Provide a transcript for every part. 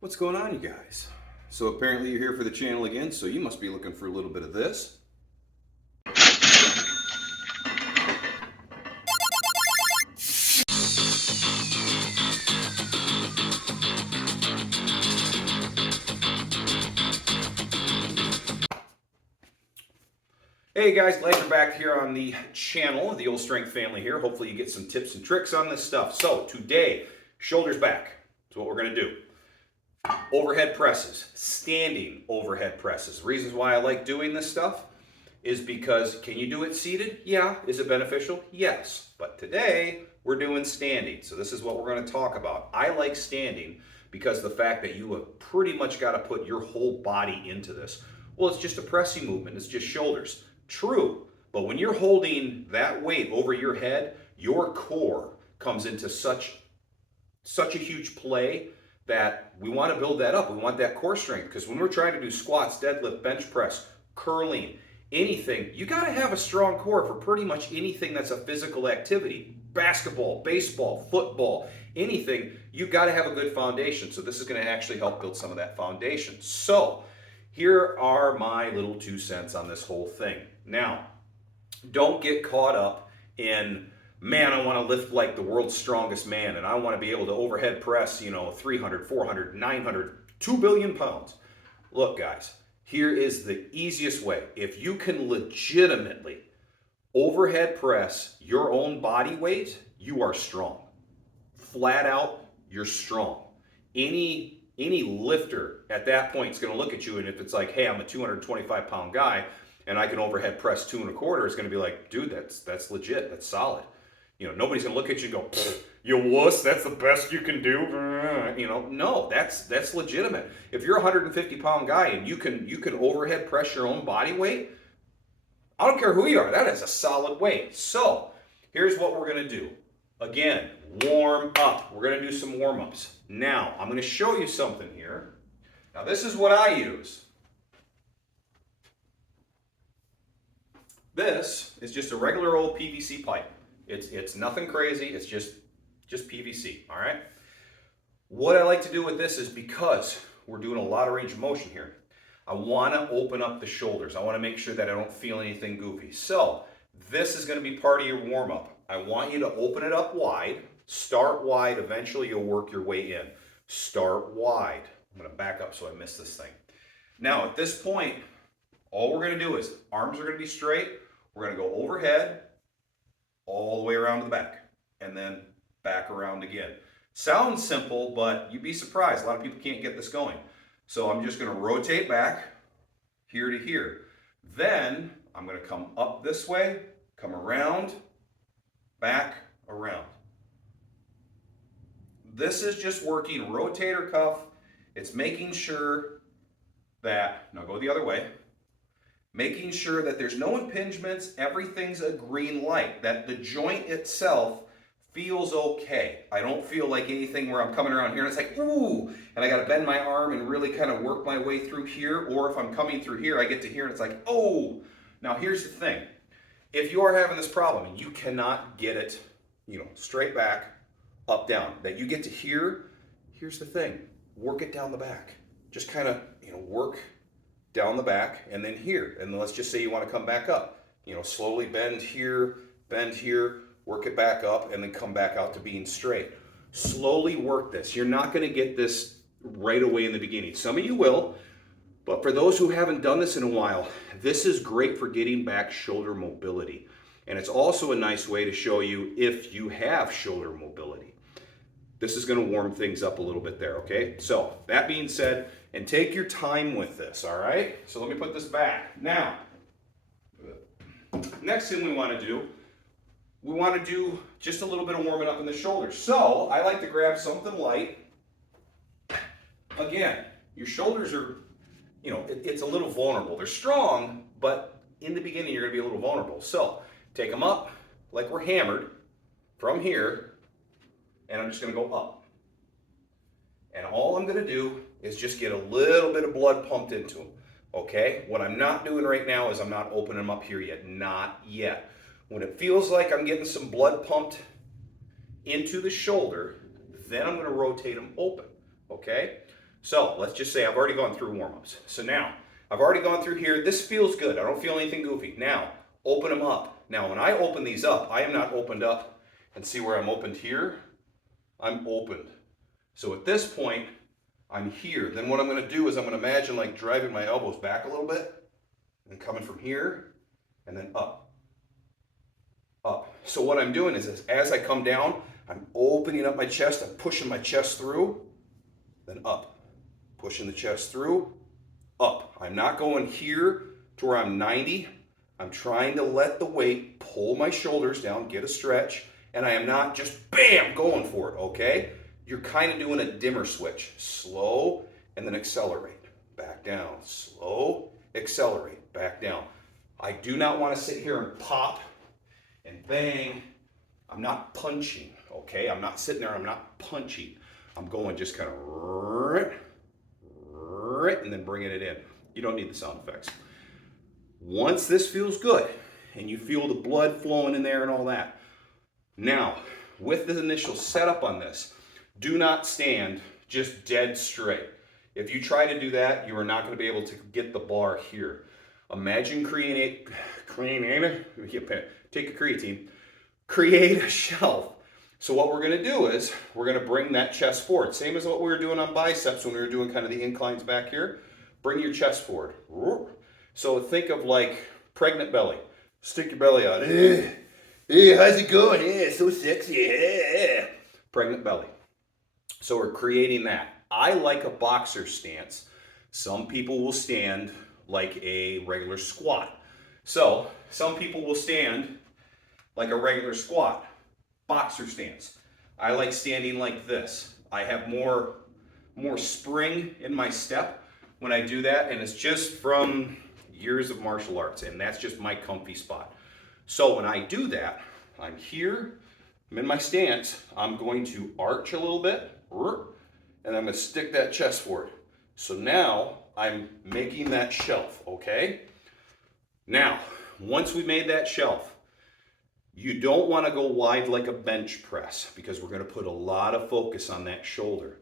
What's going on, you guys? So apparently you're here for the channel again, so you must be looking for a little bit of this. Hey guys, glad you're back here on the channel, the Old Strength family here. Hopefully you get some tips and tricks on this stuff. So today, shoulders back. That's what we're gonna do. Overhead presses, standing overhead presses. Reasons why I like doing this stuff is because, can you do it seated? Yeah. Is it beneficial? Yes. But today, we're doing standing. So this is what we're gonna talk about. I like standing because the fact that you have pretty much gotta put your whole body into this. Well, it's just a pressing movement, it's just shoulders. True, but when you're holding that weight over your head, your core comes into such a huge play that we want to build that up. We want that core strength because when we're trying to do squats, deadlift, bench press, curling, anything, you got to have a strong core for pretty much anything that's a physical activity. Basketball, baseball, football, anything, you've got to have a good foundation. So this is going to actually help build some of that foundation. So here are my little 2 cents on this whole thing. Now, don't get caught up in, man, I want to lift like the world's strongest man and I want to be able to overhead press, 300, 400, 900, 2 billion pounds. Look, guys, here is the easiest way. If you can legitimately overhead press your own body weight, you are strong. Flat out, you're strong. Any lifter at that point is going to look at you, and if it's like, hey, I'm a 225-pound guy and I can overhead press 2 1/4, it's going to be like, dude, that's legit, that's solid. Nobody's going to look at you and go, you wuss, that's the best you can do. No, that's legitimate. If you're a 150-pound guy and you can overhead press your own body weight, I don't care who you are, that is a solid weight. So here's what we're going to do. Again, warm up. We're going to do some warm-ups. Now, I'm going to show you something here. Now, this is what I use. This is just a regular old PVC pipe. It's nothing crazy. It's just PVC, all right? What I like to do with this is, because we're doing a lot of range of motion here, I want to open up the shoulders. I want to make sure that I don't feel anything goofy. So this is going to be part of your warm-up. I want you to open it up wide. Start wide. Eventually, you'll work your way in. Start wide. I'm going to back up so I miss this thing. Now, at this point, all we're going to do is arms are going to be straight. We're going to go overhead all the way around to the back and then back around again. Sounds simple, but you'd be surprised. A lot of people can't get this going. So I'm just going to rotate back here to here. Then I'm going to come up this way, come around, back, around. This is just working rotator cuff. It's making sure that, now go the other way, making sure that there's no impingements, everything's a green light, that the joint itself feels okay. I don't feel like anything where I'm coming around here and it's like, ooh, and I got to bend my arm and really kind of work my way through here. Or if I'm coming through here, I get to here and it's like, oh. Now here's the thing. If you are having this problem and you cannot get it, straight back, up, down, that you get to here, here's the thing. Work it down the back. Just kind of, work down the back and then here. And then let's just say you want to come back up. Slowly bend here, work it back up, and then come back out to being straight. Slowly work this. You're not going to get this right away in the beginning. Some of you will, but for those who haven't done this in a while, this is great for getting back shoulder mobility. And it's also a nice way to show you if you have shoulder mobility. This is going to warm things up a little bit there, okay? So that being said, and take your time with this, all right? So let me put this back. Now, next thing we want to do just a little bit of warming up in the shoulders. So I like to grab something light. Again, your shoulders are, it's a little vulnerable. They're strong, but in the beginning you're going to be a little vulnerable. So take them up like we're hammered from here, and I'm just going to go up. And all I'm going to do is just get a little bit of blood pumped into them, okay? What I'm not doing right now is I'm not opening them up here yet, not yet. When it feels like I'm getting some blood pumped into the shoulder, then I'm going to rotate them open, okay? So let's just say I've already gone through warm-ups. So now, I've already gone through here. This feels good. I don't feel anything goofy. Now, open them up. Now, when I open these up, I am not opened up. And see where I'm opened here? I'm opened. So at this point, I'm here. Then what I'm going to do is I'm going to imagine like driving my elbows back a little bit and coming from here and then up, up. So what I'm doing is as I come down, I'm opening up my chest. I'm pushing my chest through, then up, pushing the chest through, up. I'm not going here to where I'm 90. I'm trying to let the weight pull my shoulders down, get a stretch, and I am not just bam going for it, okay? You're kind of doing a dimmer switch. Slow and then accelerate. Back down. Slow, accelerate, back down. I do not want to sit here and pop and bang. I'm not punching, okay? I'm not sitting there, I'm not punching. I'm going just kind of and then bringing it in. You don't need the sound effects. Once this feels good and you feel the blood flowing in there and all that, now with the initial setup on this, do not stand just dead straight. If you try to do that, you are not going to be able to get the bar here. Imagine take a creatine, create a shelf. So what we're going to do is we're going to bring that chest forward. Same as what we were doing on biceps when we were doing kind of the inclines back here. Bring your chest forward. So think of like pregnant belly. Stick your belly out. Hey, how's it going? Yeah, so sexy. Yeah. Pregnant belly. So we're creating that. I like a boxer stance. Some people will stand like a regular squat. So some people will stand like a regular squat, boxer stance. I like standing like this. I have more spring in my step when I do that, and it's just from years of martial arts, and that's just my comfy spot. So when I do that, I'm here, I'm in my stance, I'm going to arch a little bit, and I'm going to stick that chest forward. So now I'm making that shelf, okay? Now, once we made that shelf, you don't want to go wide like a bench press because we're going to put a lot of focus on that shoulder.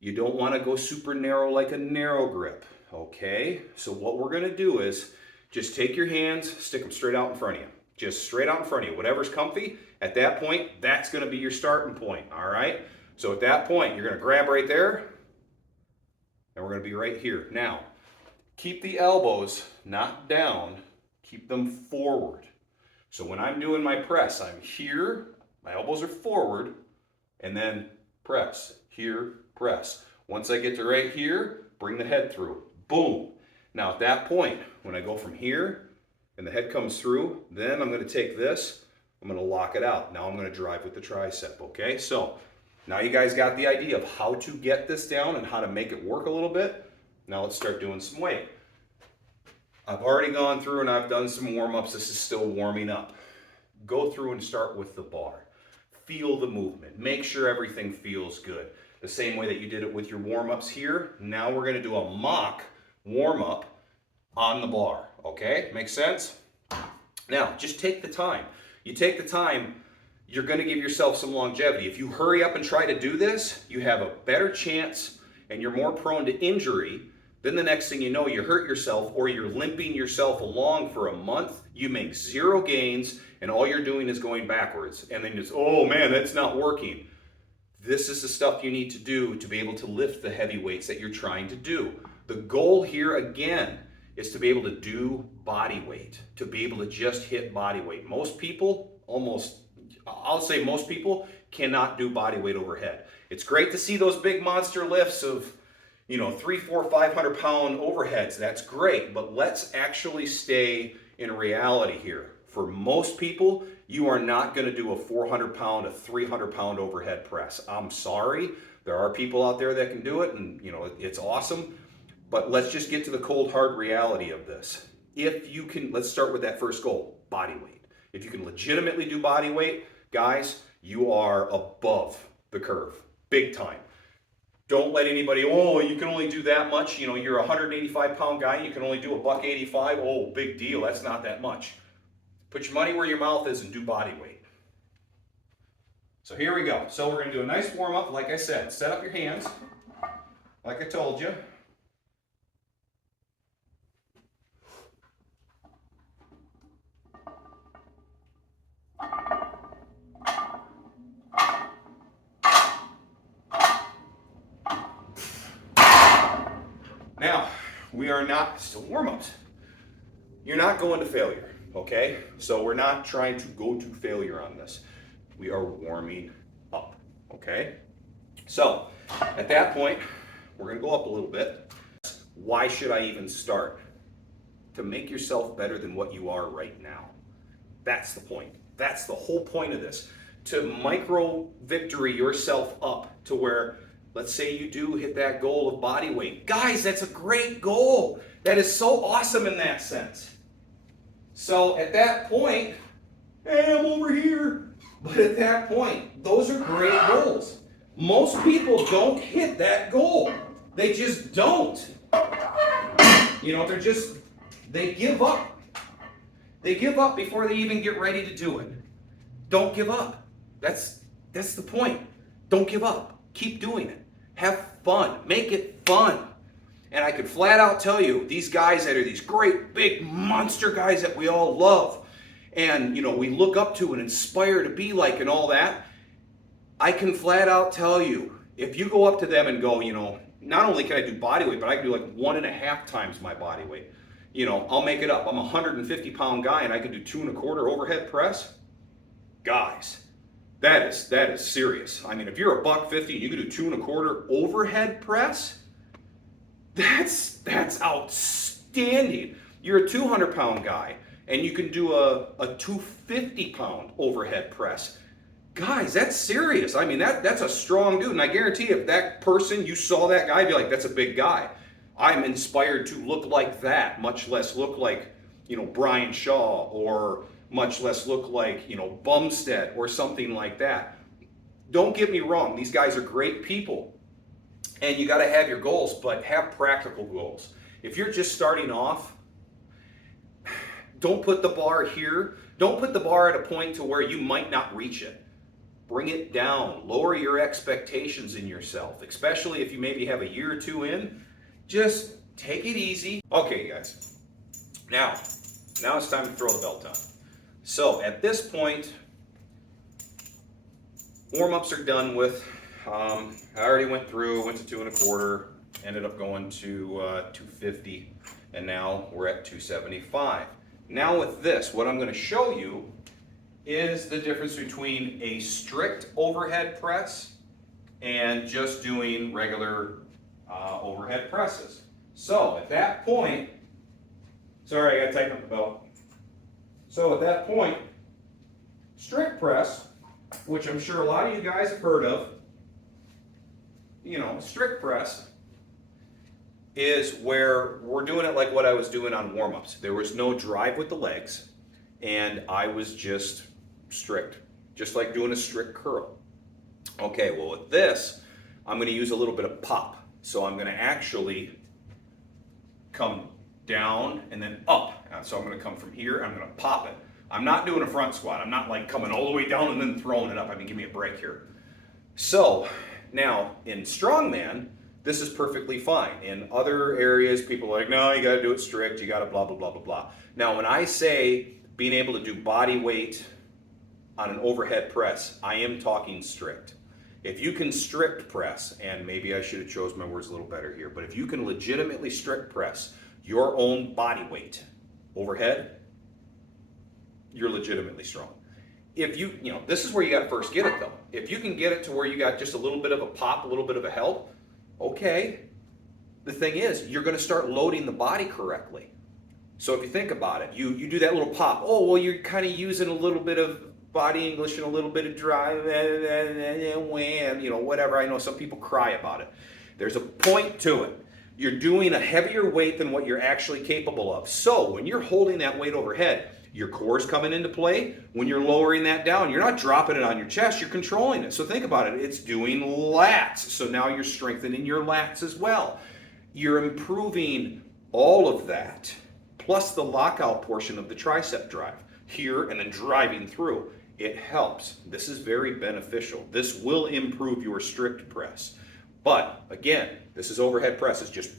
You don't want to go super narrow like a narrow grip, okay? So what we're going to do is just take your hands, stick them straight out in front of you. Just straight out in front of you. Whatever's comfy, at that point, that's going to be your starting point, all right? So at that point, you're going to grab right there, and we're going to be right here. Now, keep the elbows not down, keep them forward. So when I'm doing my press, I'm here, my elbows are forward, and then press, here, press. Once I get to right here, bring the head through, boom. Now at that point, when I go from here, and the head comes through, then I'm going to take this, I'm going to lock it out. Now I'm going to drive with the tricep, okay? So now you guys got the idea of how to get this down and how to make it work a little bit. Now let's start doing some weight. I've already gone through and I've done some warm-ups. This is still warming up. Go through and start with the bar. Feel the movement. Make sure everything feels good. The same way that you did it with your warm-ups here. Now we're going to do a mock warm-up on the bar. Okay? Makes sense? Now, just take the time. You take the time, you're going to give yourself some longevity. If you hurry up and try to do this, you have a better chance and you're more prone to injury. Then the next thing you know, you hurt yourself or you're limping yourself along for a month. You make zero gains and all you're doing is going backwards. And then it's, oh man, that's not working. This is the stuff you need to do to be able to lift the heavy weights that you're trying to do. The goal here again is to be able to do body weight, to be able to just hit body weight. Most people, I'll say most people cannot do body weight overhead. It's great to see those big monster lifts of 300, 400, 500 pound overheads. That's great, but let's actually stay in reality here. For most people, you are not going to do a 400 pound, a 300 pound overhead press. I'm sorry. There are people out there that can do it, and it's awesome. But let's just get to the cold hard reality of this. If you can, let's start with that first goal, body weight. If you can legitimately do body weight, guys, you are above the curve, big time. Don't let anybody, oh, you can only do that much. You're a 185 pound guy, you can only do a $185. Oh, big deal, that's not that much. Put your money where your mouth is and do body weight. So here we go. So we're gonna do a nice warm up, like I said. Set up your hands. like I told you. Now, we are not, still warm-ups. You're not going to failure, okay? So we're not trying to go to failure on this. We are warming up, okay? So, at that point, we're gonna go up a little bit. Why should I even start? To make yourself better than what you are right now. That's the point. That's the whole point of this. To micro victory yourself up to where, let's say you do hit that goal of body weight. Guys, that's a great goal. That is so awesome in that sense. So at that point, hey, I'm over here. But at that point, those are great goals. Most people don't hit that goal. They just don't. You know, they give up. They give up before they even get ready to do it. Don't give up. That's the point. Don't give up. Keep doing it. Have fun. Make it fun. And I could flat out tell you, these guys that are these great big monster guys that we all love and, you know, we look up to and inspire to be like and all that, I can flat out tell you, if you go up to them and go, you know, not only can I do body weight, but I can do like 1.5 times my body weight. You know, I'll make it up. I'm a 150-pound guy and I can do 2 1/4 overhead press. Guys, that is serious. I mean, if you're a $150 and you can do 2 1/4 overhead press, that's outstanding. You're a 200-pound guy and you can do a 250-pound overhead press. Guys, that's serious. I mean, that's a strong dude. And I guarantee if that person, you saw that guy, be like, that's a big guy. I'm inspired to look like that, much less look like, you know, Brian Shaw, or much less look like, you know, Bumstead or something like that. Don't get me wrong. These guys are great people. And you got to have your goals, but have practical goals. If you're just starting off, don't put the bar here. Don't put the bar at a point to where you might not reach it. Bring it down. Lower your expectations in yourself, especially if you maybe have a year or two in. Just take it easy. Okay, guys. Now it's time to throw the belt on. So at this point, warm-ups are done with. I already went to 2 1/4, ended up going to 250, and now we're at 275. Now with this, what I'm going to show you is the difference between a strict overhead press and just doing regular overhead presses. So at that point, sorry, I got to tighten up the belt. So at that point, strict press, which I'm sure a lot of you guys have heard of, you know, strict press is where we're doing it like what I was doing on warm-ups. There was no drive with the legs, and I was just strict, just like doing a strict curl. Okay, well with this, I'm going to use a little bit of pop. So I'm going to actually come down and then up. So I'm going to come from here, I'm going to pop it. I'm not doing a front squat. I'm not like coming all the way down and then throwing it up. I mean, give me a break here. So now in strongman, this is perfectly fine. In other areas, people are like, no, you got to do it strict. You got to blah, blah, blah, blah, blah. Now, when I say being able to do body weight on an overhead press, I am talking strict. If you can strict press, and maybe I should have chose my words a little better here, but if you can legitimately strict press your own body weight overhead, you're legitimately strong. If you know, this is where you got to first get it though. If you can get it to where you got just a little bit of a pop, a little bit of a help, okay. The thing is, you're going to start loading the body correctly. So if you think about it, you do that little pop. Oh, well, you're kind of using a little bit of body English and a little bit of drive, wham, you know, whatever. I know some people cry about it. There's a point to it. You're doing a heavier weight than what you're actually capable of. So when you're holding that weight overhead, your core is coming into play. When you're lowering that down, you're not dropping it on your chest, you're controlling it. So think about it, it's doing lats. So now you're strengthening your lats as well. You're improving all of that, plus the lockout portion of the tricep drive here and then driving through. It helps. This is very beneficial. This will improve your strict press. But again, This is overhead presses, just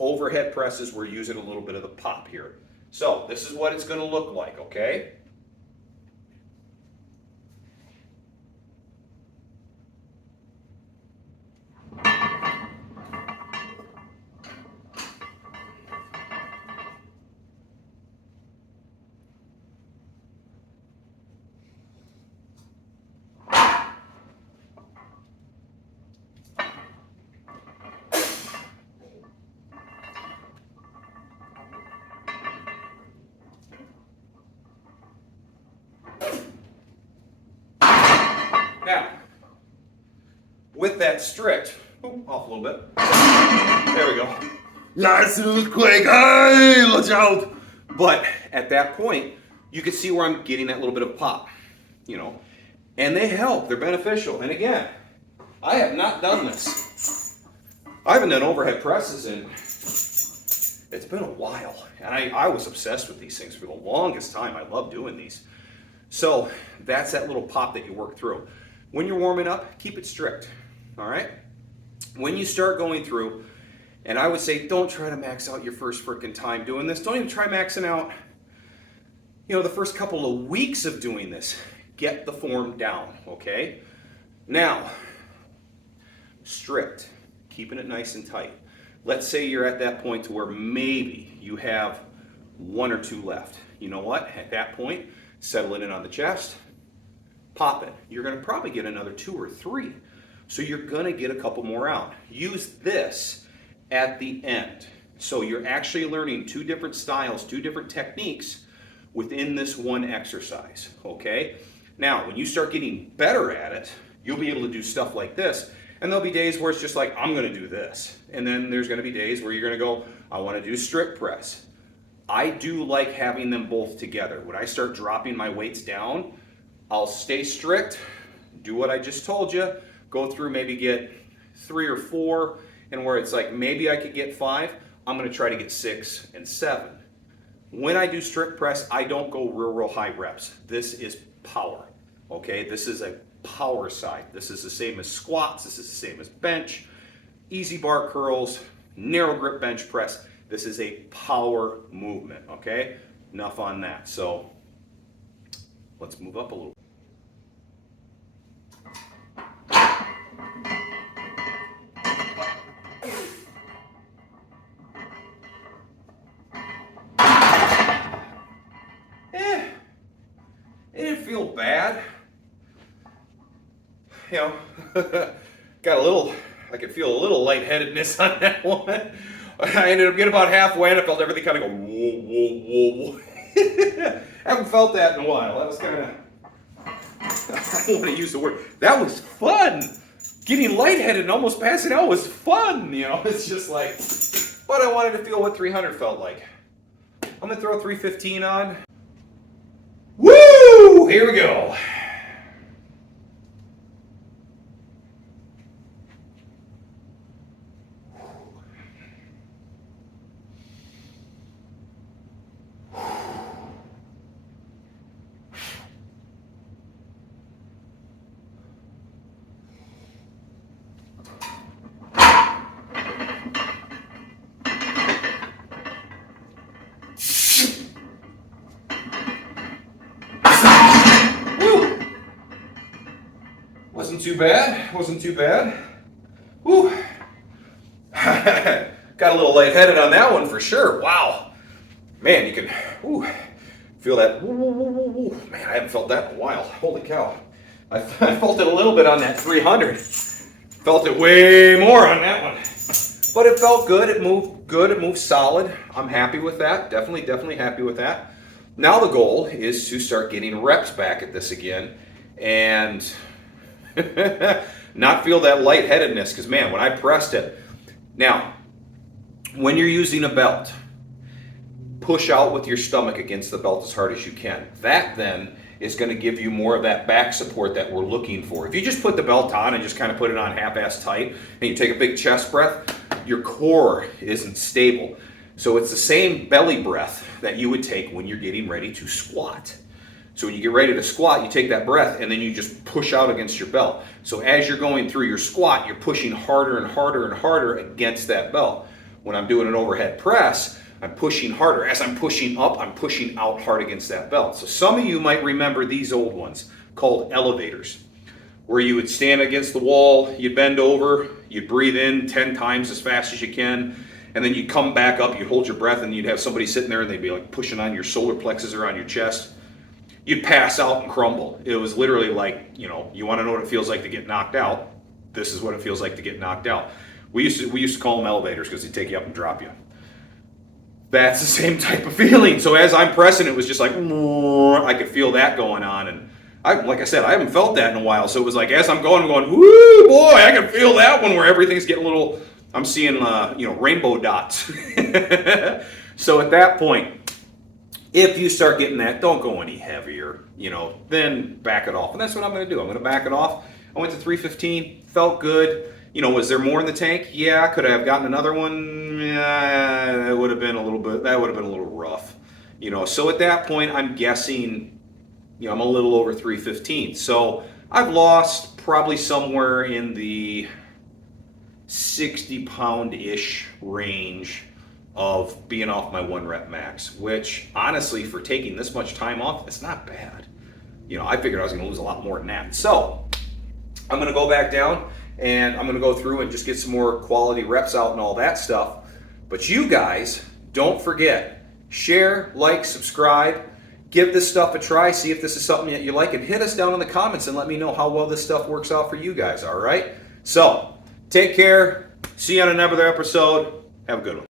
overhead presses. We're using a little bit of the pop here. So this is what it's going to look like, okay? Now, with that strict, off a little bit. There we go. Nice earthquake! Hey, watch out! But at that point, you can see where I'm getting that little bit of pop, you know, and they help. They're beneficial. And again, I have not done this. I haven't done overhead presses in, it's been a while. And I was obsessed with these things for the longest time. I love doing these. So that's that little pop that you work through. When you're warming up, keep it strict, all right? When you start going through, and I would say don't try to max out your first freaking time doing this. Don't even try maxing out, you know, the first couple of weeks of doing this. Get the form down, okay? Now, strict, keeping it nice and tight. Let's say you're at that point to where maybe you have 1 or 2 left. You know what? At that point, settle it in on the chest, pop it. You're going to probably get another 2 or 3. So you're going to get a couple more out. Use this at the end. So you're actually learning 2 different styles, 2 different techniques within this one exercise, okay? Now, when you start getting better at it, you'll be able to do stuff like this. And there'll be days where it's just like, I'm going to do this. And then there's going to be days where you're going to go, I want to do strict press. I do like having them both together. When I start dropping my weights down, I'll stay strict, do what I just told you, go through, maybe get 3 or 4, and where it's like maybe I could get 5, I'm going to try to get 6 and 7. When I do strict press, I don't go real high reps. This is power, okay? This is a power side. This is the same as squats. This is the same as bench, easy bar curls, narrow grip bench press. This is a power movement, okay? Enough on that. So let's move up a little. It didn't feel bad. You know, got a little, I could feel a little lightheadedness on that one. I ended up getting about halfway and I felt everything kind of go whoa, whoa, whoa. Haven't felt that in a while. That was kind of, I don't want to use the word, that was fun. Getting lightheaded and almost passing out was fun, you know. It's just like, but I wanted to feel what 300 felt like. I'm going to throw 315 on. Woo! Here we go. Wasn't too bad. Wasn't too bad. Woo. Got a little lightheaded on that one for sure. Wow. Man, you can feel that. Man, I haven't felt that in a while. Holy cow. I felt it a little bit on that 300. Felt it way more on that one. But it felt good. It moved good. It moved solid. I'm happy with that. Definitely happy with that. Now the goal is to start getting reps back at this again and not feel that lightheadedness, because man, when I pressed it. Now, when you're using a belt, push out with your stomach against the belt as hard as you can. That then is going to give you more of that back support that we're looking for. If you just put the belt on and just kind of put it on half-ass tight and you take a big chest breath, your core isn't stable. So it's the same belly breath that you would take when you're getting ready to squat. So when you get ready to squat, you take that breath and then you just push out against your belt. So as you're going through your squat, you're pushing harder and harder and harder against that belt. When I'm doing an overhead press, I'm pushing harder. As I'm pushing up, I'm pushing out hard against that belt. So some of you might remember these old ones called elevators, where you would stand against the wall, you'd bend over, you'd breathe in 10 times as fast as you can, and then you'd come back up, you'd hold your breath, and you'd have somebody sitting there and they'd be like pushing on your solar plexus or on your chest. You'd pass out and crumble. It was literally like, you want to know what it feels like to get knocked out? This is what it feels like to get knocked out. We used to call them elevators because they'd take you up and drop you. That's the same type of feeling. So as I'm pressing, it was just like, I could feel that going on. And like I said, I haven't felt that in a while. So it was like, as I'm going, whoo, boy, I can feel that one where everything's getting a little, I'm seeing, rainbow dots. So at that point, if you start getting that, don't go any heavier, then back it off. And that's what I'm going to do. I'm going to back it off. I went to 315, felt good. Was there more in the tank? Yeah. Could I have gotten another one? Yeah, that would have been a little rough. So at that point, I'm guessing, I'm a little over 315. So I've lost probably somewhere in the 60-pound-ish range of being off my 1 rep max, which honestly, for taking this much time off, it's not bad. I figured I was going to lose a lot more than that. So I'm going to go back down and I'm going to go through and just get some more quality reps out and all that stuff. But you guys, don't forget, share, like, subscribe, give this stuff a try, see if this is something that you like, and hit us down in the comments and let me know how well this stuff works out for you guys, all right? So, take care. See you on another episode. Have a good one.